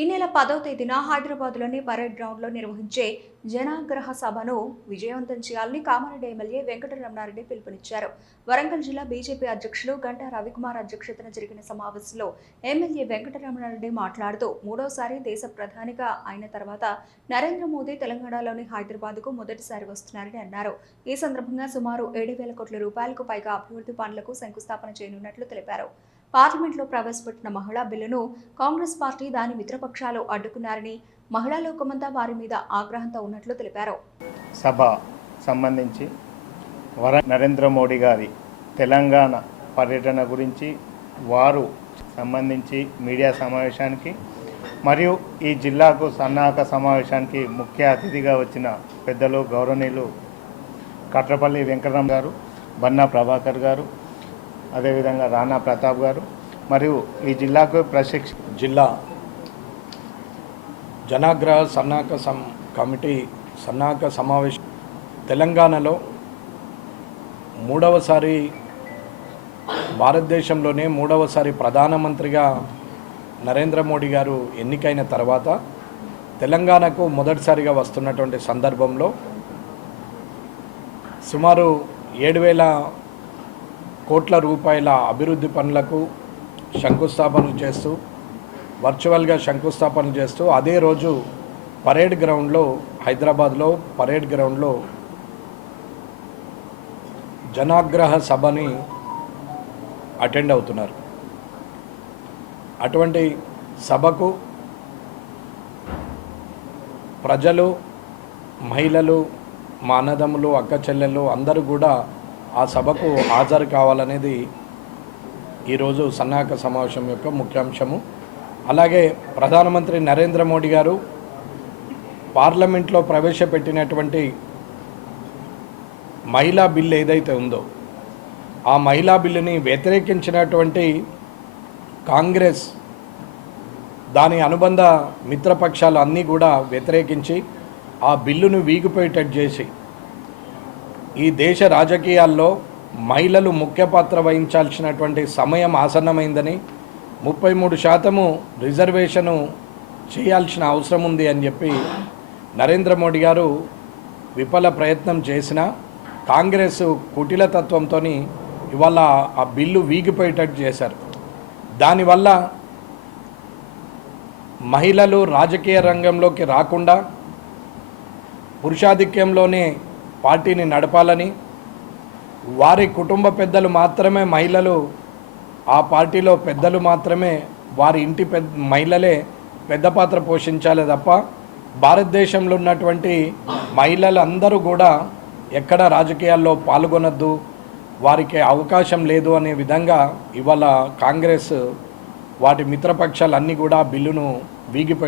ఈ నెల 10వ తేదీన హైదరాబాద్లోని పరేడ్ గ్రౌండ్లో నిర్వహించే జనాగ్రహ సభను విజయవంతం చేయాలని కామారెడ్డి ఎమ్మెల్యే వెంకటరమణారెడ్డి పిలుపునిచ్చారు. వరంగల్ జిల్లా బీజేపీ అధ్యక్షులు గంటా రవికుమార్ అధ్యక్షతన జరిగిన సమావేశంలో ఎమ్మెల్యే వెంకటరమణారెడ్డి మాట్లాడుతూ మూడోసారి దేశ ప్రధానిగా అయిన తర్వాత నరేంద్ర మోదీ తెలంగాణలోని హైదరాబాద్కు మొదటిసారి వస్తున్నారని అన్నారు. ఈ సందర్భంగా సుమారు 7,000 కోట్ల రూపాయలకు పైగా అభివృద్ధి పనులకు శంకుస్థాపన చేయనున్నట్లు తెలిపారు. పార్లమెంట్లో ప్రవేశపెట్టిన మహిళా బిల్లును కాంగ్రెస్ పార్టీ దాని మిత్రపక్షాలు అడ్డుకున్నారని, మహిళా లోకమంతా వారి మీద ఆగ్రహంతో ఉన్నట్లు తెలిపారు. సభ సంబంధించి నరేంద్ర మోడీ గారి తెలంగాణ పర్యటన గురించి వారు సంబంధించి మీడియా సమావేశానికి మరియు ఈ జిల్లాకు సన్నాహక సమావేశానికి ముఖ్య అతిథిగా వచ్చిన పెద్దలు గౌరవనీయులు కట్రపల్లి వెంకటరామ్ గారు, బన్నా ప్రభాకర్ గారు, అదేవిధంగా రాణా ప్రతాప్ గారు మరియు ఈ జిల్లాకు జిల్లా జనాగ్రహ సన్నాహక కమిటీ సన్నాహక సమావేశం తెలంగాణలో మూడవసారి భారతదేశంలోనే మూడవసారి ప్రధానమంత్రిగా నరేంద్ర మోడీ గారు ఎన్నికైన తర్వాత తెలంగాణకు మొదటిసారిగా వస్తున్నటువంటి సందర్భంలో సుమారు 7,000 కోట్ల రూపాయల అభివృద్ధి పనులకు శంకుస్థాపనలు చేస్తూ వర్చువల్గా శంకుస్థాపనలు చేస్తూ అదే రోజు పరేడ్ గ్రౌండ్లో హైదరాబాద్లో పరేడ్ గ్రౌండ్లో జనాగ్రహ సభని అటెండ్ అవుతున్నారు. అటువంటి సభకు ప్రజలు, మహిళలు, మా అన్నదమ్ములు, అక్క చెల్లెళ్ళు అందరూ కూడా ఆ సభకు హాజరు కావాలనేది ఈరోజు సన్నాహక సమావేశం యొక్క ముఖ్యాంశము. అలాగే ప్రధానమంత్రి నరేంద్ర మోడీ గారు పార్లమెంట్లో ప్రవేశపెట్టినటువంటి మహిళా బిల్లు ఏదైతే ఉందో ఆ మహిళా బిల్లుని వ్యతిరేకించినటువంటి కాంగ్రెస్, దాని అనుబంధ మిత్రపక్షాలు అన్నీ కూడా వ్యతిరేకించి ఆ బిల్లును వీగిపోయేటట్టు చేసి ఈ దేశ రాజకీయాల్లో మహిళలు ముఖ్య పాత్ర వహించాల్సినటువంటి సమయం ఆసన్నమైందని 33% రిజర్వేషను చేయాల్సిన అవసరం ఉంది అని చెప్పి నరేంద్ర మోడీ గారు విఫల ప్రయత్నం చేసిన కాంగ్రెస్ కుటిలతత్వంతో ఇవాళ ఆ బిల్లు వీగిపోయేటట్టు చేశారు. దానివల్ల మహిళలు రాజకీయ రంగంలోకి రాకుండా పురుషాధిక్యంలోనే పార్టీని నడపాలని, వారి కుటుంబ పెద్దలు మాత్రమే మహిళలు, ఆ పార్టీలో పెద్దలు మాత్రమే వారి ఇంటి మహిళలే పెద్ద పాత్ర పోషించాలి తప్ప భారతదేశంలో ఉన్నటువంటి మహిళలు అందరూ కూడా ఎక్కడ రాజకీయాల్లో పాల్గొనద్దు, వారికి అవకాశం లేదు అనే విధంగా ఇవాళ కాంగ్రెస్ వాటి మిత్రపక్షాలన్నీ కూడా బిల్లును వీగిపోయి